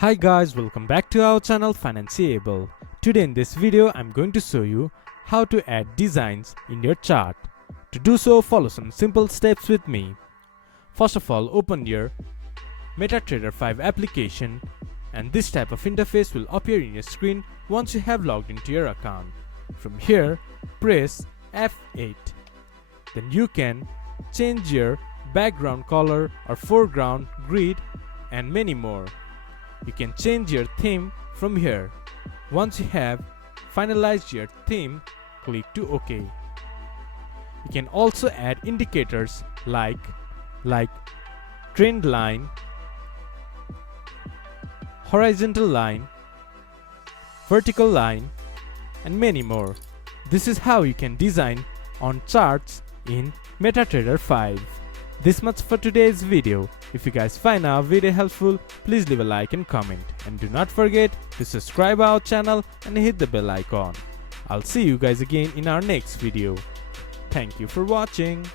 Hi guys, welcome back to our channel Financeable. Today in this video I'm going to show you how to add designs in your chart. To do so, follow some simple steps with me. First of all, open your MetaTrader 5 application and this type of interface will appear in your screen once you have logged into your account. From here, press F8. Then you can change your background color or foreground grid and many more. You can change your theme from here. Once you have finalized your theme, click to OK. You can also add indicators like trend line, horizontal line, vertical line, and many more. This is how you can design on charts in MetaTrader 5. This much for today's video. If you guys find our video helpful, please leave a like and comment. And do not forget to subscribe our channel and hit the bell icon. I'll see you guys again in our next video. Thank you for watching.